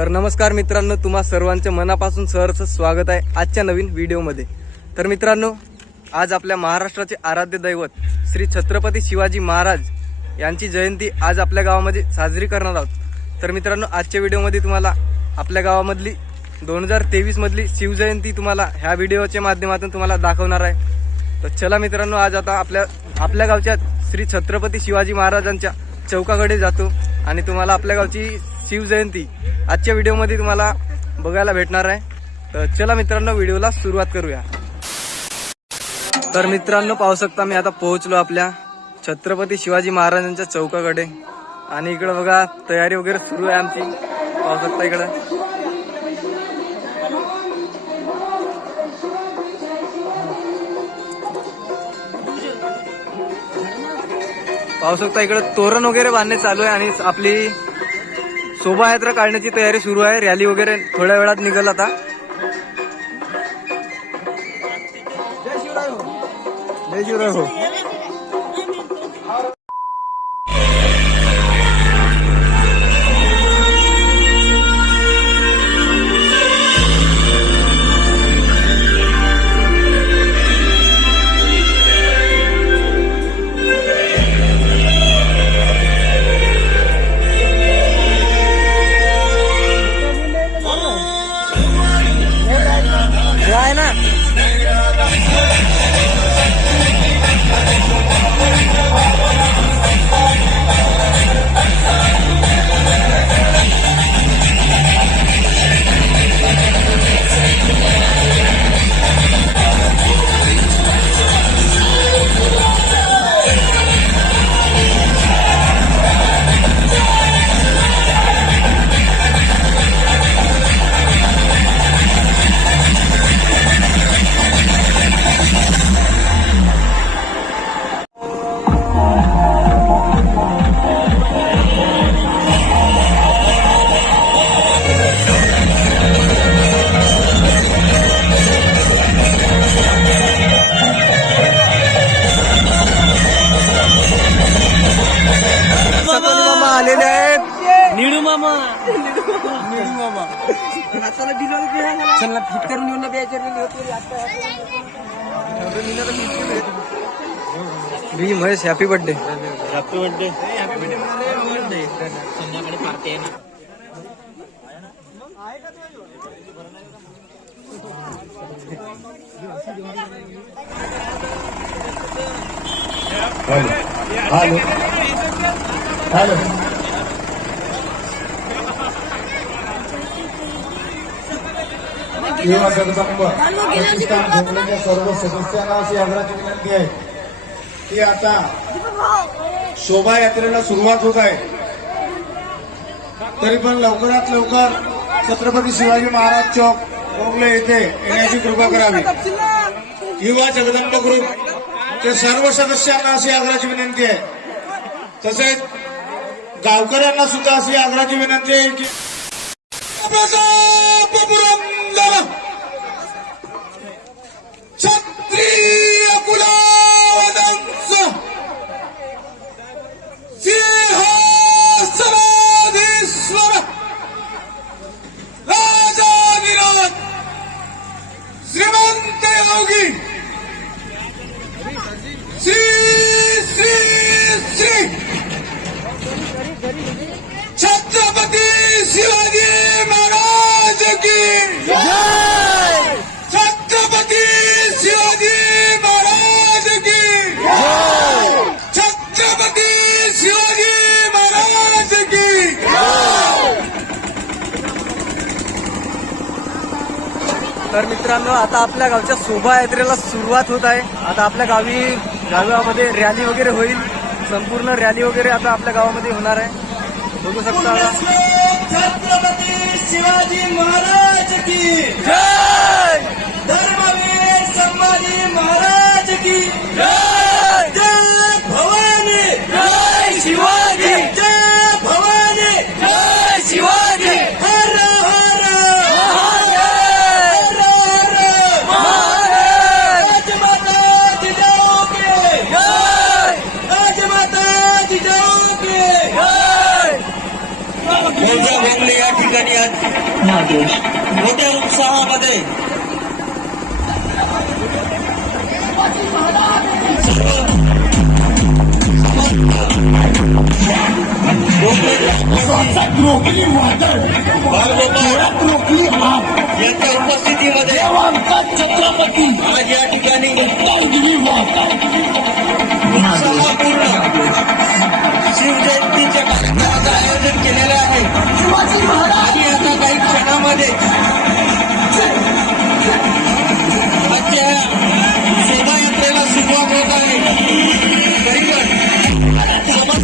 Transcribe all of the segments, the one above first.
तर नमस्कार मित्रांनो, तुम्हा सर्वांचे मनापासून सहर्ष स्वागत आहे आजच्या नवीन व्हिडिओमध्ये। तर मित्रांनो, आज आपल्या महाराष्ट्राचे आराध्य दैवत श्री छत्रपती शिवाजी महाराज यांची जयंती आज आपल्या गावामध्ये साजरी करणार आहोत। तर मित्रांनो, आजच्या व्हिडिओमध्ये तुम्हाला आपल्या गावामधली 2023 मधली शिवजयंती तुम्हाला ह्या व्हिडिओच्या माध्यमातून तुम्हाला दाखवणार आहे। तर चला मित्रांनो, आज आता आपल्या गावच्या श्री छत्रपती शिवाजी महाराजांच्या चौकाकडे जातो आणि तुम्हाला आपल्या गावची शिवजयंती आजच्या व्हिडिओमध्ये तुम्हाला बघायला भेटणार आहे। तर चला मित्रांनो, व्हिडिओला सुरुवात करूया। तर मित्रांनो, पाहू शकता मी आता पोहोचलो आपल्या छत्रपती शिवाजी महाराजांच्या चौकाकडे आणि इकडे बघा तयारी वगैरे सुरू आहे आमची, पाहू शकता इकडे। पाहू शकता इकडे तोरण वगैरे बांधणे चालू आहे आणि आपली शोभायात्रा काढण्याची तयारी सुरू आहे। रॅली वगैरे थोड्या वेळात निघेल आता। जय शिवराय हो। आहे ना आलेले आहेत निडू मामा। चल ना, फिट करून येऊन बी Mahesh, happy birthday. Happy birthday. संध्याकाळी पार्टी आहे ना। हॅलो हॅलो युवा जगदंब प्रतिष्ठान झोपलेल्या सर्व सदस्यांना अशी आग्रहाची विनंती आहे की आता शोभायात्रेला सुरुवात होत आहे, तरी पण लवकरात लवकर छत्रपती शिवाजी महाराज चौक ओगले येथे येण्याची कृपा करावी। युवा जगदंब ग्रुपच्या सर्व सदस्यांना अशी आग्रहाची विनंती आहे, तसेच गावकऱ्यांना सुद्धा अशी आग्रहाची विनंती आहे की क्षत्रिय कुलावतंस सिंहासनाधीश्वर राजाधिराज श्रीमंत योगी श्री श्री श्री छत्रपती शिवाजी महाराज की जय। छत्रपती शिवाजी महाराज की जय। छत्रपती शिवाजी महाराज की जय। तर मित्रांनो, आता आपल्या गावच्या शोभायात्रेला सुरुवात होत आहे। आता आपल्या गावामध्ये रॅली वगैरे होईल, संपूर्ण रॅली वगैरे आता आपल्या गावामध्ये होणार आहे, बघू शकता। छत्रपती शिवाजी महाराज की जय। धर्मवीर संभाजी महाराज की जय। जय भवानी जय शिवाजी। जय भवानी जय शिवाजी। हर हर महादेव। हर हर महादेव। राजमाता जिजाऊ की जय। राजमाता जिजाऊ की जय। ठिकाणी आज मोठ्या उत्साहामध्ये यांच्या उपस्थितीमध्ये आज या ठिकाणी उत्साहपूर्ण शिवजयंतीच्या कार्यक्रमाचं आयोजन केलेलं आहे आणि आता काही क्षणामध्ये आजच्या शोभायात्रेला सुरुवात होत आहे. तरी पण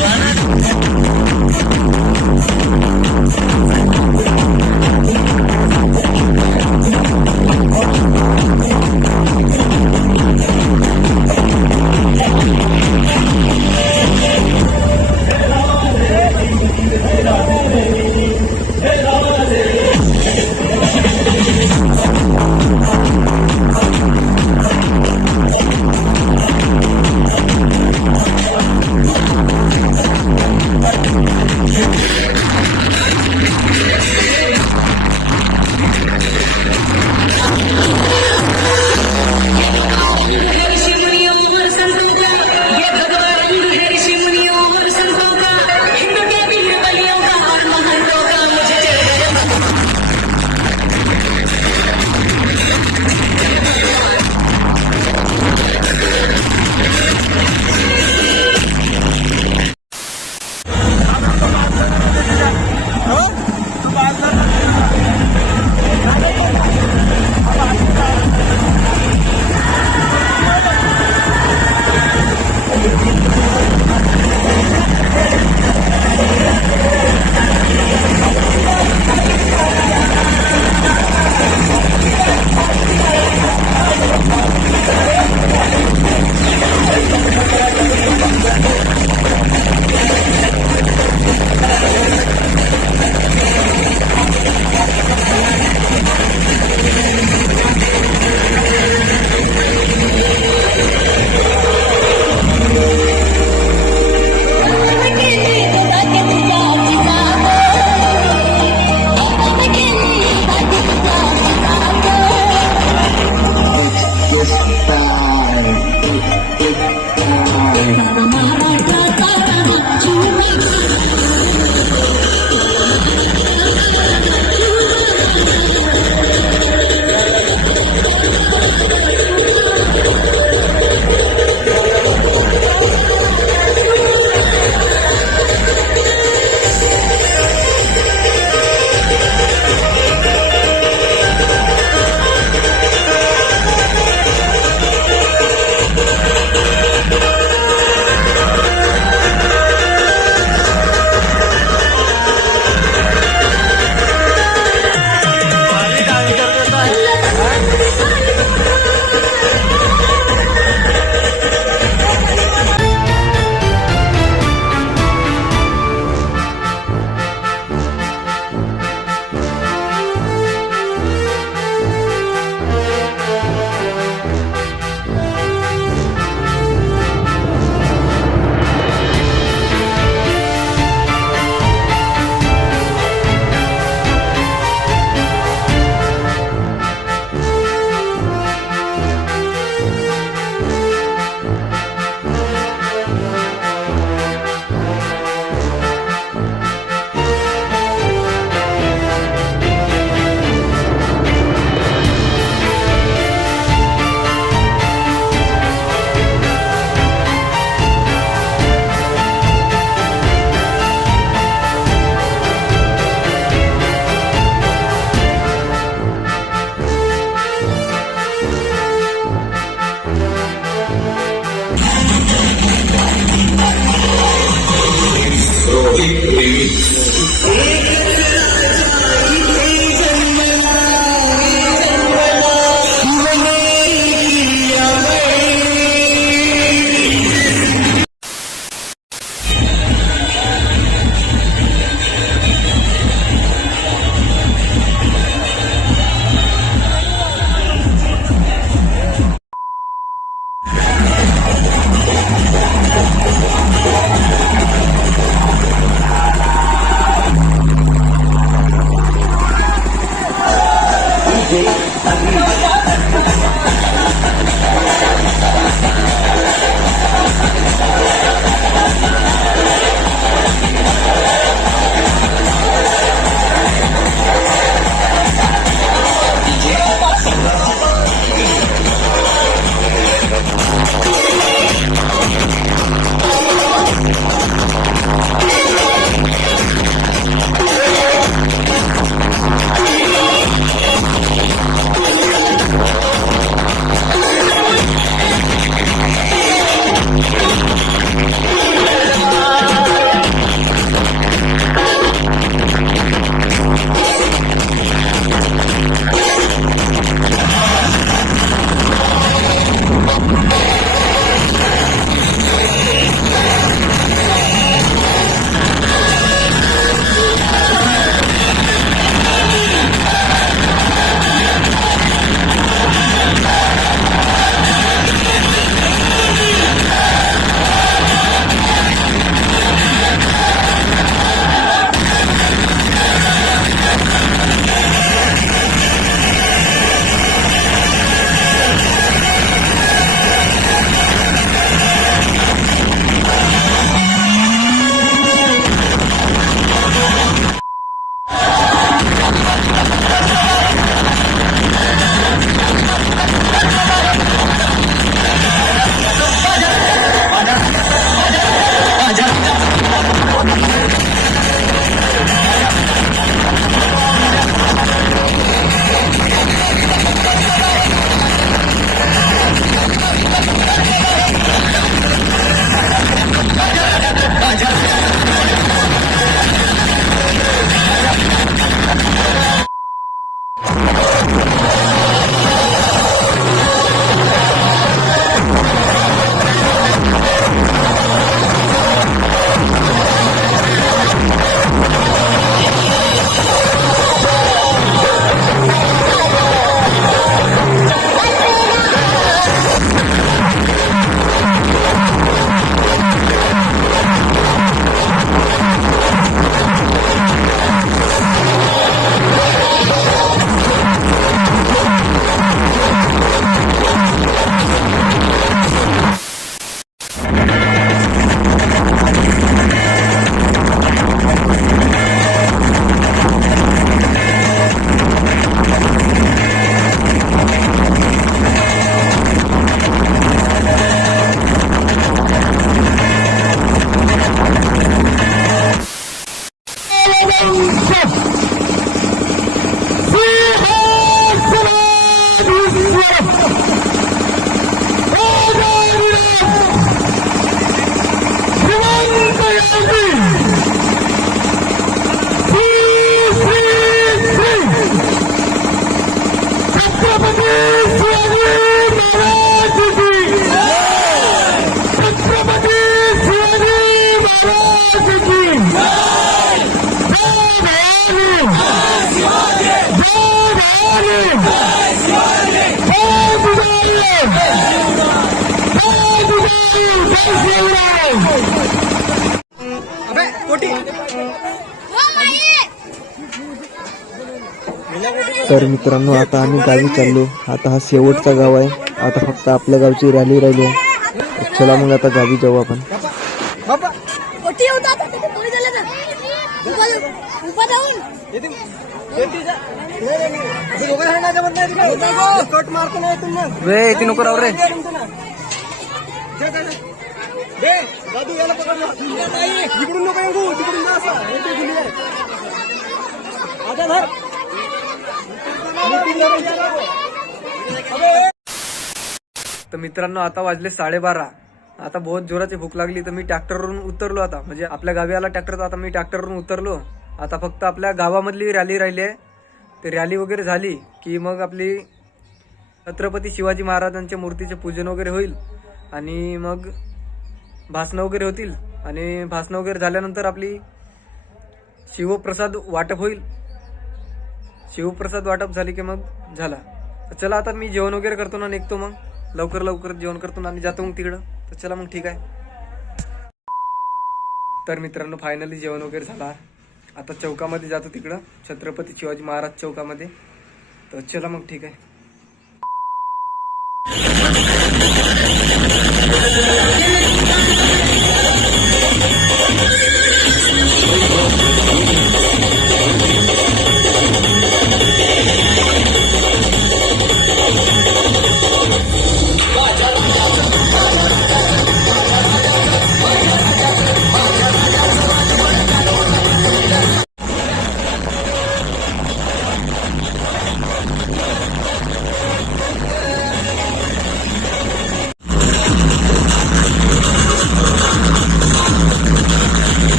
Gracias. तर मित्रांनो आता आम्ही गावी चाललो. आता हा शेवटचा गाव आहे. आता फक्त आपल्या गावची रॅली राहिली आहे. चला मग आता गावी जाऊ आपण. रे ती नको राव रे. तर मित्रांनो आता वाजले 12:30. आता बहुत जोराची भूक लागली तर मी ट्रॅक्टरवरून उतरलो. आता म्हणजे आपल्या गावी आला ट्रॅक्टर, तर आता मी ट्रॅक्टरवरून उतरलो. आता फक्त आपल्या गावामधली रॅली राहिली आहे. ते रॅली वगैरे झाली की मग आपली छत्रपती शिवाजी महाराजांच्या मूर्तीचे पूजन वगैरे होईल आणि मग भाषणं वगैरे होतील. आणि भाषणं वगैरे झाल्यानंतर आपली शिवप्रसाद वाटप होईल. शिवप्रसाद वाटप झाली की मग झाला. तर चला आता मी जेवण वगैरे करतो ना, निघतो मग लवकर जेवण करतो ना आणि जातो मग तिकडं. तर चला मग ठीक आहे. तर मित्रांनो फायनली जेवण वगैरे झाला. आता चौकामध्ये जातो तिकडं, छत्रपती शिवाजी महाराज चौकामध्ये. तर चला मग ठीक आहे.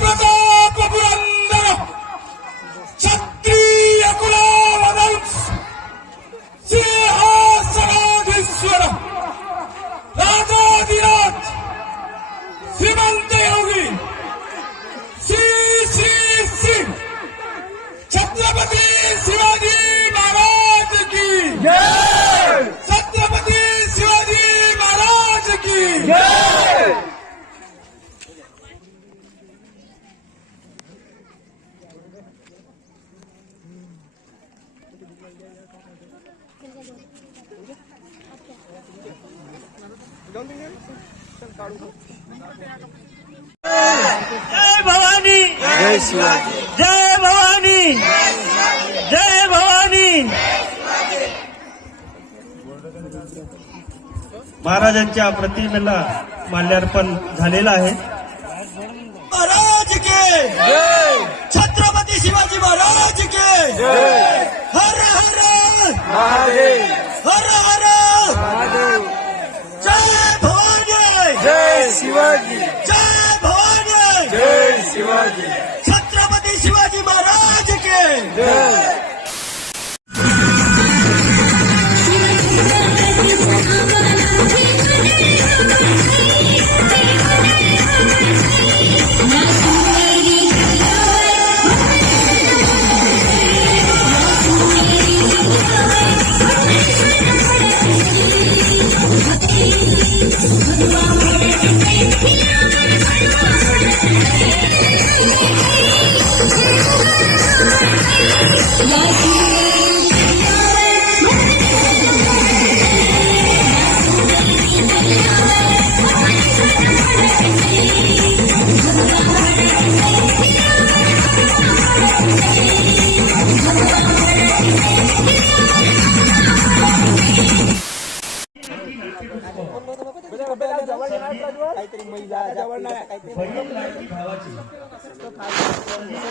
प्रताप पुरंदर क्षत्रिय कुलवंश सिंहासनाधीश्वर राजाधिराज श्रीमंत योगी श्री श्री श्री छत्रपती शिवाजी महाराज की जय. छत्रपती शिवाजी महाराज की जय. जय भवानी, जय शिवाजी. जय भवानी, जय भवानी. महाराजांच्या प्रतिमेला माल्यार्पण झालेलं आहे. महाराज के जय. छत्रपती शिवाजी महाराज के जय. हर हर महादेव, हर हर महादेव. जय भवानी, जय शिवाजी, जय भवानी, जय शिवाजी. छत्रपती शिवाजी महाराज के जय.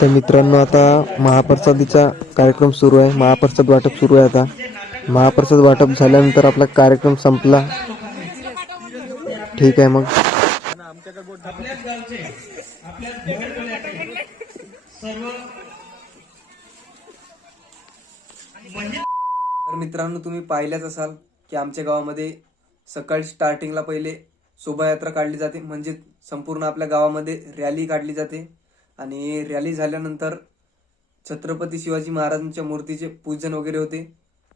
तर मित्रांनो आता महाप्रसादीचा कार्यक्रम सुरू आहे. महाप्रसाद वाटप सुरू आहे. आता महाप्रसाद वाटप झाल्यानंतर आपला कार्यक्रम संपला. ठीक आहे मग. तर मित्रांनो तुम्ही पाहिल्याच असाल की आमच्या गावामध्ये सकाळी स्टार्टिंगला पहिले शोभायात्रा काढली जाते, म्हणजे संपूर्ण आपल्या गावामध्ये रॅली काढली जाते. आणि रॅली झाल्यानंतर छत्रपती शिवाजी महाराजांच्या मूर्तीचे पूजन वगैरे होते.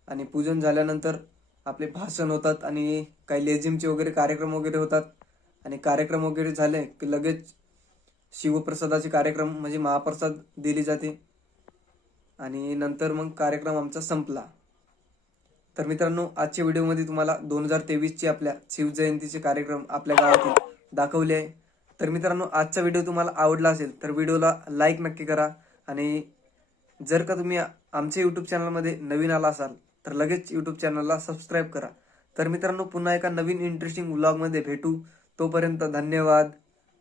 आणि पूजन झाल्यानंतर आपले भाषण होतात आणि काही लेझिमचे वगैरे कार्यक्रम वगैरे होतात. आणि कार्यक्रम वगैरे झाले की लगेच शिवप्रसादाचे कार्यक्रम म्हणजे महाप्रसाद दिली जाते. आणि नंतर मग कार्यक्रम आमचा संपला. तर मित्रांनो आजच्या व्हिडिओमध्ये तुम्हाला 2023चे आपल्या शिवजयंतीचे कार्यक्रम आपल्या गावातील दाखवले आहे. तर मित्रांनो आजचा व्हिडिओ तुम्हाला आवडला असेल तर व्हिडिओला लाईक नक्की करा आणि जर का तुम्ही आमच्या यूट्यूब चॅनलमध्ये नवीन आला असाल तर लगेच यूट्यूब चॅनलला सबस्क्राईब करा. तर मित्रांनो, पुन्हा एका नवीन इंटरेस्टिंग व्लॉगमध्ये भेटू. तोपर्यंत धन्यवाद.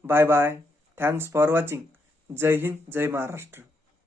Bye bye. Thanks for watching. जय हिंद, जय महाराष्ट्र.